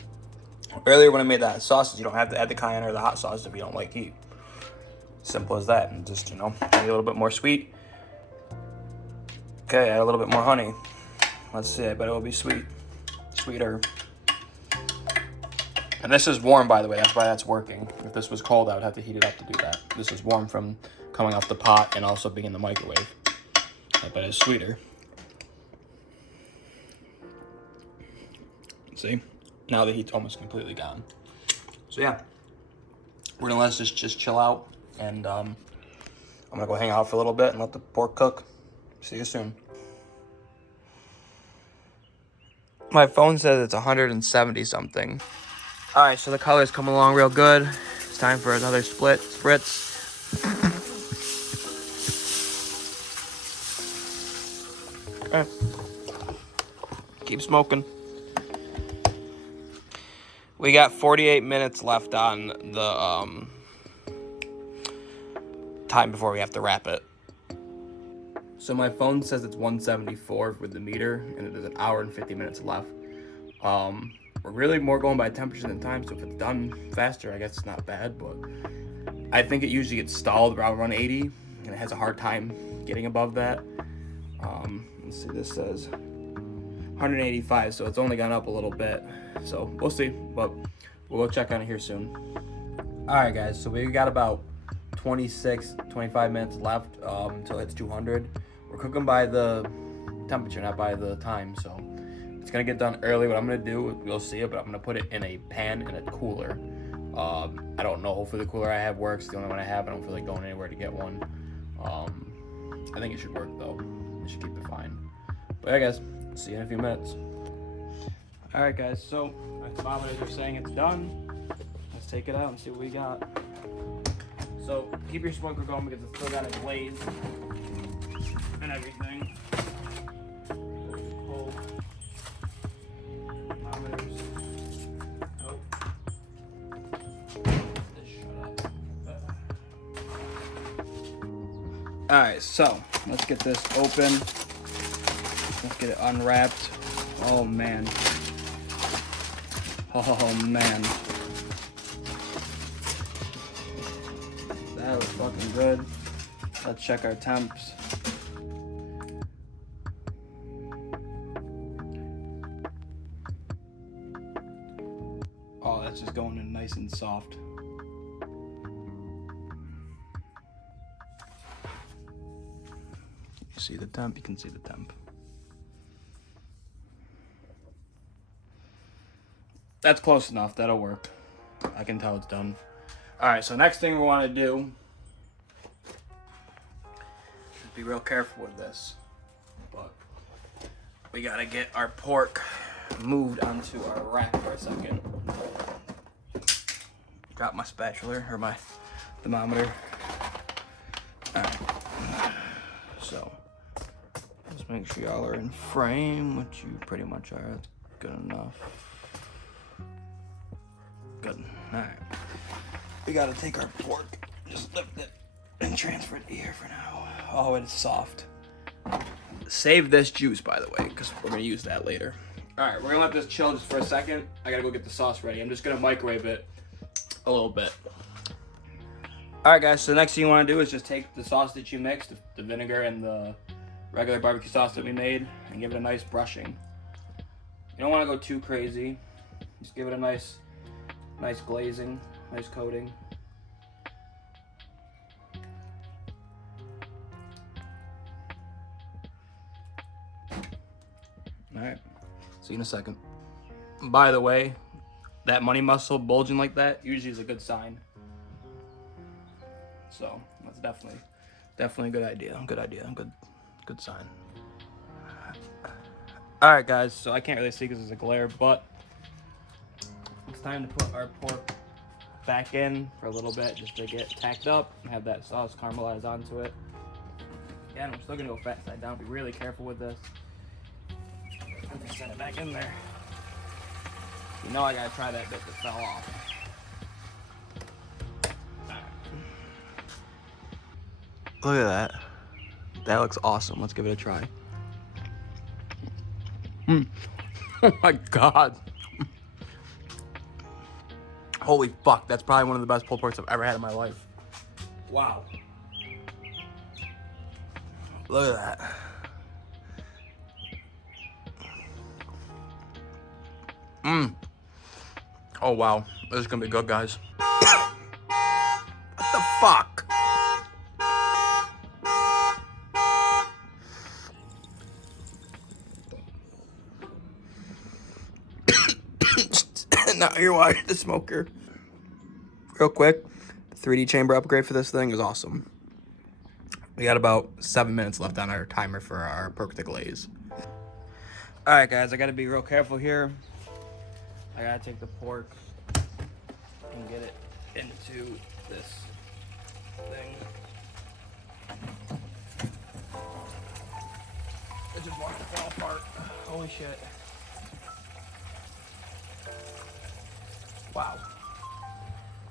earlier when I made that sausage, you don't have to add the cayenne or the hot sauce if you don't like heat. Simple as that. And just, you know, maybe a little bit more sweet. Okay, add a little bit more honey. Let's see, I bet it will be sweeter. And this is warm, by the way. That's why that's working. If this was cold, I would have to heat it up to do that. This is warm from coming off the pot and also being in the microwave. I bet it's sweeter. See? Now the heat's almost completely gone. So yeah, we're gonna let this just chill out, and I'm gonna go hang out for a little bit and let the pork cook. See you soon. My phone says it's 170 something. All right, so the color's coming along real good. It's time for another spritz. Okay. Keep smoking. We got 48 minutes left on the time before we have to wrap it. So my phone says it's 174 with the meter, and it is an hour and 50 minutes left. We're really more going by temperature than time, so if it's done faster, I guess it's not bad, but I think it usually gets stalled around 180, and it has a hard time getting above that. Let's see, this says 185, so it's only gone up a little bit, so we'll see, but we'll go check on it here soon. Alright guys, so we got about 25 minutes left until it's 200. We're cooking by the temperature, not by the time, so it's gonna get done early. What I'm gonna do, you'll see it, but I'm gonna put it in a pan in a cooler. I don't know, hopefully the cooler I have works. The only one I have, I don't feel like going anywhere to get one. I think it should work though. It should keep it fine. But yeah guys, see you in a few minutes. Alright guys, so my thermometers are saying it's done. Let's take it out and see what we got. So keep your smoker going because it's still got a glaze and everything. Pull thermometers. Oh. Shut up. Alright, so let's get this open. Let's get it unwrapped. Oh man. Oh man. That looks fucking good. Let's check our temps. Oh, that's just going in nice and soft. You see the temp? You can see the temp. That's close enough. That'll work. I can tell it's done. Alright, so next thing we want to do is be real careful with this. But we gotta get our pork moved onto our rack for a second. Drop my spatula or my thermometer. Alright. So let's make sure y'all are in frame, which you pretty much are. That's good enough. Good. Alright. We gotta take our pork, just lift it, and transfer it here for now. Oh, it's soft. Save this juice, by the way, because we're gonna use that later. Alright, we're gonna let this chill just for a second. I gotta go get the sauce ready. I'm just gonna microwave it a little bit. Alright guys, so the next thing you wanna do is just take the sauce that you mixed, the vinegar and the regular barbecue sauce that we made, and give it a nice brushing. You don't wanna go too crazy. Just give it a nice glazing. Nice coating. Alright, see you in a second. By the way, that money muscle bulging like that usually is a good sign. So that's definitely a good idea. Good sign. Alright guys, so I can't really see because there's a glare, but it's time to put our pork back in for a little bit just to get tacked up and have that sauce caramelize onto it. Again, we're still gonna go fat side down. Be really careful with this. I'm gonna send it back in there. You know I gotta try that bit that fell off. Right. Look at that. That looks awesome. Let's give it a try. Oh my god. Holy fuck, that's probably one of the best pulled porks I've ever had in my life. Wow. Look at that. Oh wow, this is gonna be good, guys. What the fuck? Now here we are, the smoker. Real quick, the 3D chamber upgrade for this thing is awesome. We got about 7 minutes left on our timer for our perk the glaze. All right, guys, I gotta be real careful here. I gotta take the pork and get it into this thing. It just wants to fall apart. Holy shit. Wow.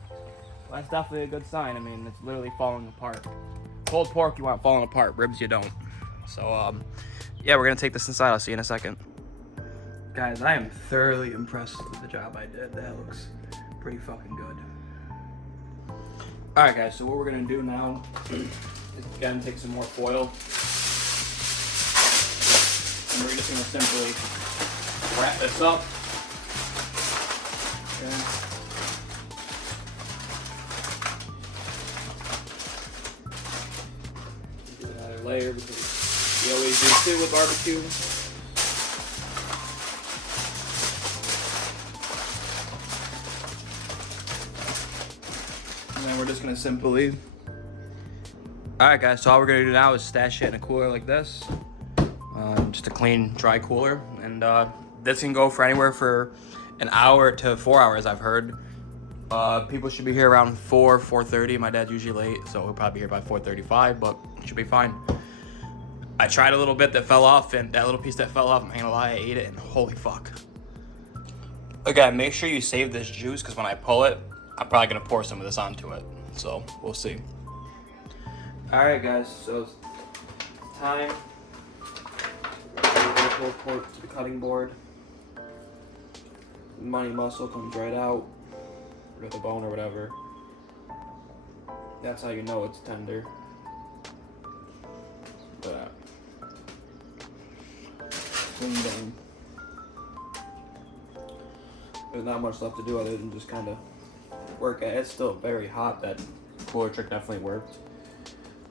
Well, that's definitely a good sign. I mean, it's literally falling apart. Cold pork, you want falling apart. Ribs, you don't. So, yeah, we're gonna take this inside. I'll see you in a second. Guys, I am thoroughly impressed with the job I did. That looks pretty fucking good. All right, guys, so what we're gonna do now is again take some more foil. And we're just gonna simply wrap this up. Okay. Do another layer because we always do too with barbecue. And then we're just gonna simply. Alright guys, so all we're gonna do now is stash it in a cooler like this. Just a clean, dry cooler. And this can go for anywhere for an hour to 4 hours, I've heard. People should be here around 4:30. My dad's usually late, so he'll probably be here by 4:35, but it should be fine. I tried a little bit that fell off, and that little piece that fell off, I'm not gonna lie, I ate it, and holy fuck. Again, make sure you save this juice, because when I pull it, I'm probably gonna pour some of this onto it. So, we'll see. Alright guys, so it's time. Pull pork to the cutting board. Money muscle comes right out, or the bone or whatever. That's how you know it's tender. But clean down. There's not much left to do other than just kind of work at it. It's still very hot. That cooler trick definitely worked.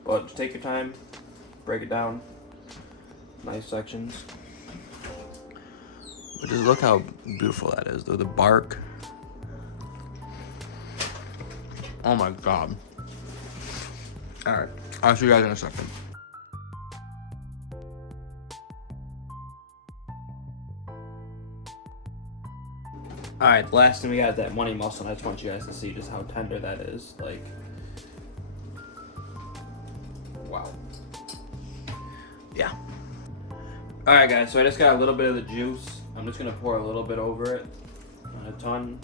But just take your time, break it down, nice sections. But just look how beautiful that is, though. The bark. Oh my god. Alright, I'll see you guys in a second. Alright, the last thing we got is that money muscle, and I just want you guys to see just how tender that is. Like, wow. Yeah. Alright guys, so I just got a little bit of the juice. I'm just gonna pour a little bit over it. Not a ton.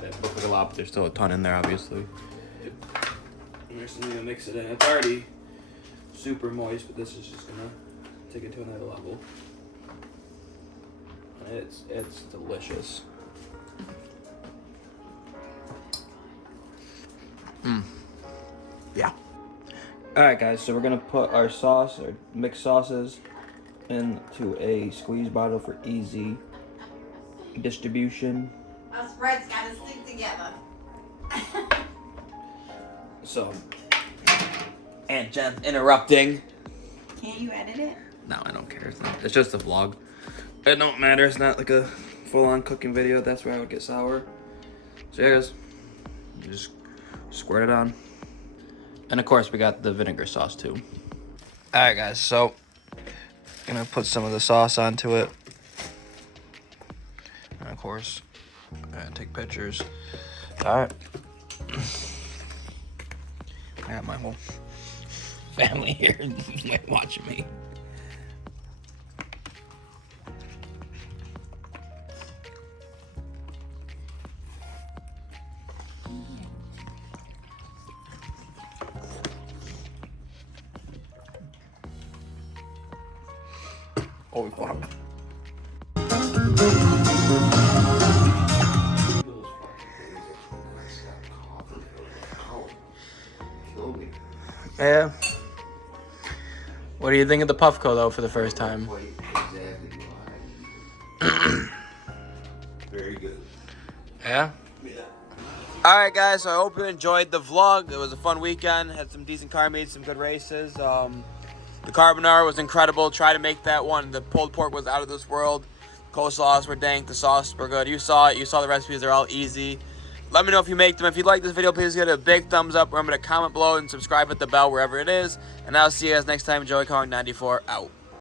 That looks like a lot, but there's still a ton in there, obviously. And we're just gonna mix it in. It's already super moist, but this is just gonna take it to another level. And it's delicious. Yeah. Alright guys, so we're gonna put our sauce, our mixed sauces, into a squeeze bottle for easy distribution. Our spreads gotta stick together. So, Aunt Jen interrupting. Can't you edit it? No, I don't care. It's just a vlog. It don't matter. It's not like a full-on cooking video. That's where I would get sour. So yeah, guys, you just squirt it on. And of course, we got the vinegar sauce too. All right, guys. So, I'm gonna put some of the sauce onto it. And of course, take pictures. All right. I got my whole family here watching me. Holy fuck. Yeah. What do you think of the Puffco though for the first time? Very good. Yeah? Alright guys, so I hope you enjoyed the vlog. It was a fun weekend. Had some decent car meets, some good races. The carbonara was incredible. Try to make that one. The pulled pork was out of this world. Coleslaws were dank. The sauce were good. You saw it. You saw the recipes. They're all easy. Let me know if you make them. If you like this video, please give it a big thumbs up. Remember to comment below and subscribe with the bell wherever it is. And I'll see you guys next time. Joey Kong 94 out.